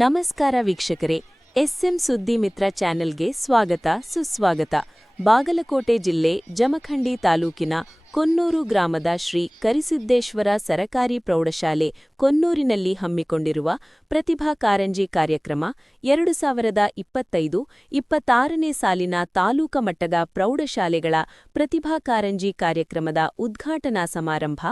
ನಮಸ್ಕಾರ ವೀಕ್ಷಕರೇ, ಎಸ್ಎಂ ಸುದ್ದಿ ಮಿತ್ರ ಚಾನೆಲ್ಗೆ ಸ್ವಾಗತ ಸುಸ್ವಾಗತ. ಬಾಗಲಕೋಟೆ ಜಿಲ್ಲೆ ಜಮಖಂಡಿ ತಾಲೂಕಿನ ಕೊನ್ನೂರು ಗ್ರಾಮದ ಶ್ರೀ ಕರಿಸಿದ್ದೇಶ್ವರ ಸರಕಾರಿ ಪ್ರೌಢಶಾಲೆ ಕೊನ್ನೂರಿನಲ್ಲಿ ಹಮ್ಮಿಕೊಂಡಿರುವ ಪ್ರತಿಭಾ ಕಾರಂಜಿ ಕಾರ್ಯಕ್ರಮ 2025-26ನೇ ಸಾಲಿನ ತಾಲೂಕಾ ಮಟ್ಟದ ಪ್ರೌಢಶಾಲೆಗಳ ಪ್ರತಿಭಾ ಕಾರಂಜಿ ಕಾರ್ಯಕ್ರಮದ ಉದ್ಘಾಟನಾ ಸಮಾರಂಭ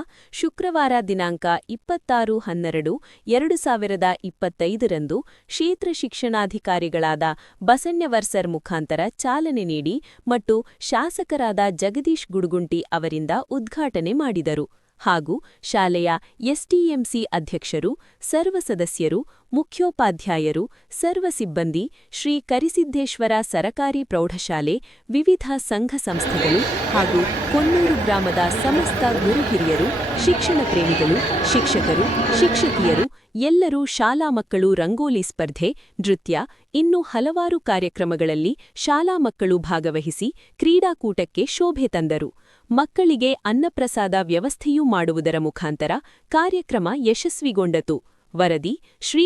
ಶುಕ್ರವಾರ ದಿನಾಂಕ 26/12/2025ರಂದು ಕ್ಷೇತ್ರ ಶಿಕ್ಷಣಾಧಿಕಾರಿಗಳಾದ ಬಸಣ್ಯವರ್ಸರ್ ಮುಖಾಂತರ ಚಾಲನೆ ನೀಡಿ ಮತ್ತು ಶಾಸಕರಾದ ಜಗದೀಶ್ ಗುಡುಗುಂಟಿ ಅವರಿಂದ ಉದ್ಘಾಟನೆ ಮಾಡಿದರು. ಹಾಗೂ ಶಾಲೆಯ ಎಸ್ಟಿಎಂಸಿ ಅಧ್ಯಕ್ಷರು, ಸರ್ವ ಸದಸ್ಯರು, ಮುಖ್ಯೋಪಾಧ್ಯಾಯರು, ಸರ್ವ ಸಿಬ್ಬಂದಿ, ಶ್ರೀ ಕರಿಸಿದ್ದೇಶ್ವರ ಸರಕಾರಿ ಪ್ರೌಢಶಾಲೆ, ವಿವಿಧ ಸಂಘ ಸಂಸ್ಥೆಗಳು ಹಾಗೂ ಕೊನ್ನೂರು ಗ್ರಾಮದ ಸಮಸ್ತ ಗುರು ಹಿರಿಯರು, ಶಿಕ್ಷಣ ಪ್ರೇಮಿಗಳು, ಶಿಕ್ಷಕರು, ಶಿಕ್ಷಕಿಯರು ಎಲ್ಲರೂ ಶಾಲಾ ಮಕ್ಕಳು ರಂಗೋಲಿ ಸ್ಪರ್ಧೆ, ನೃತ್ಯ, ಇನ್ನೂ ಹಲವಾರು ಕಾರ್ಯಕ್ರಮಗಳಲ್ಲಿ ಶಾಲಾ ಮಕ್ಕಳು ಭಾಗವಹಿಸಿ ಕ್ರೀಡಾಕೂಟಕ್ಕೆ ಶೋಭೆ ತಂದರು. ಮಕ್ಕಳಿಗೆ ಅನ್ನಪ್ರಸಾದ ವ್ಯವಸ್ಥೆಯೂ ಮಾಡುವುದರ ಮುಖಾಂತರ ಕಾರ್ಯಕ್ರಮ ಯಶಸ್ವಿಗೊಂಡತು. ವರದಿ Shri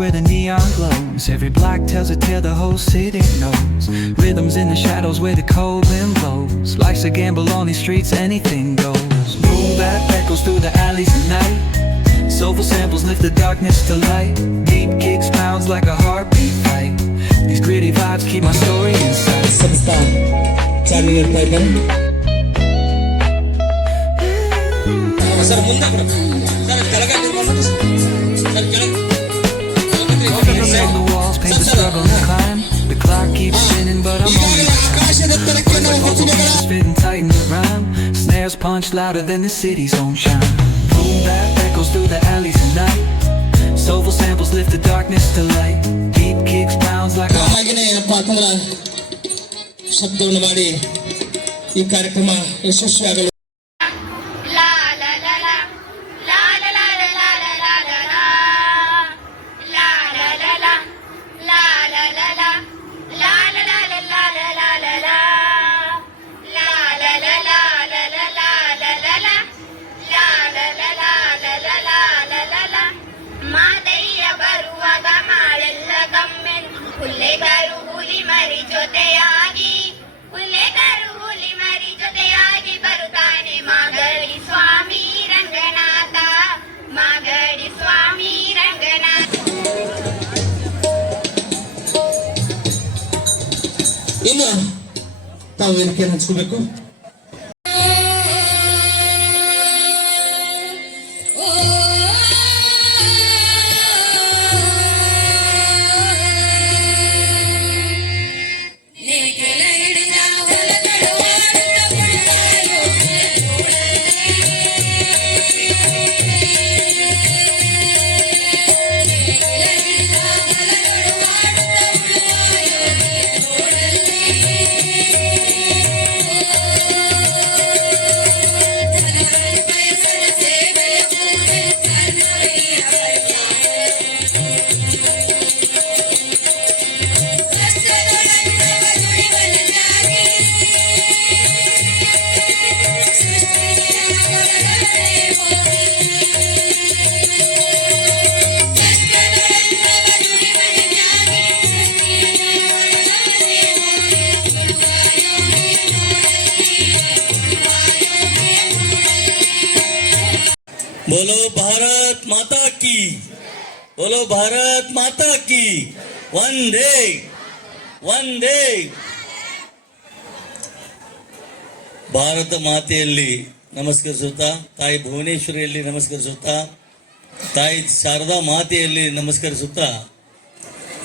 where the neon glows. Every block tells a tale the whole city knows. Rhythms in the shadows where the cold wind blows. Life's a gamble on these streets, anything goes. Boom bap echoes through the alleys at night. Soulful samples lift the darkness to light. Deep kicks pounds like a heartbeat fight. These gritty vibes keep my story inside. Samstha Charlie Piper. Sir munda kodu. Sir kalaga nirmanu. Sir kelag. The walls paint the struggle and climb. The clock keeps spinning, but I'm only spitting tight in the rhyme. Snares punch louder than the city's own chime. Boom bap echoes through the alleys at night. Soulful samples lift the darkness to light. Deep kicks pounds like a ಶಬ್ದವನ್ನು ಮಾಡಿ ಈ ಕಾರ್ಯಕ್ರಮ ಯಶಸ್ವಿಯಾಗಲು ಇನ್ನು ತಾವು ವೇದಿಕೆಯನ್ನು ಹಂಚ್ಕೋಬೇಕು. बोलो भारत माता की, बोलो भारत माता की, वंदे वंदे. ಭಾರತ ಮಾತೆಯಲ್ಲಿ ನಮಸ್ಕರಿಸುತ್ತಾ, ತಾಯಿ ಭುವನೇಶ್ವರಿಯಲ್ಲಿ ನಮಸ್ಕರಿಸುತ್ತಾ, ತಾಯಿ ಶಾರದಾ ಮಾತೆಯಲ್ಲಿ ನಮಸ್ಕರಿಸುತ್ತಾ,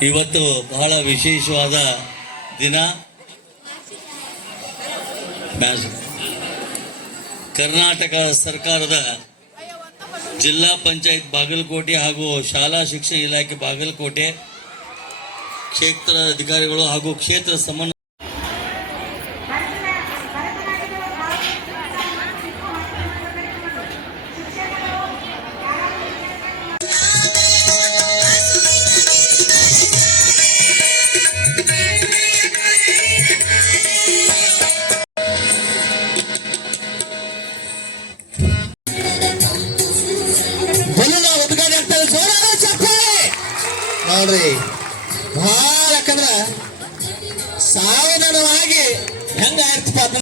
ಇವತ್ತು ಬಹಳ ವಿಶೇಷವಾದ ದಿನ. ಕರ್ನಾಟಕ ಸರ್ಕಾರದ ಜಿಲ್ಲಾ ಪಂಚಾಯತ್ ಬಾಗಲಕೋಟೆ ಹಾಗೂ ಶಾಲಾ ಶಿಕ್ಷಣ ಇಲಾಖೆ ಬಾಗಲಕೋಟೆ ಕ್ಷೇತ್ರ ಅಧಿಕಾರಿಗಳು ಹಾಗೂ ಕ್ಷೇತ್ರ ಸಮನ್ವಯ ನೋಡ್ರಿ ಭಾಳ ಯಾಕಂದ್ರ ಸಾವಧಾನವಾಗಿ ಹೆಂಗ ಆಯ್ತಪ್ಪ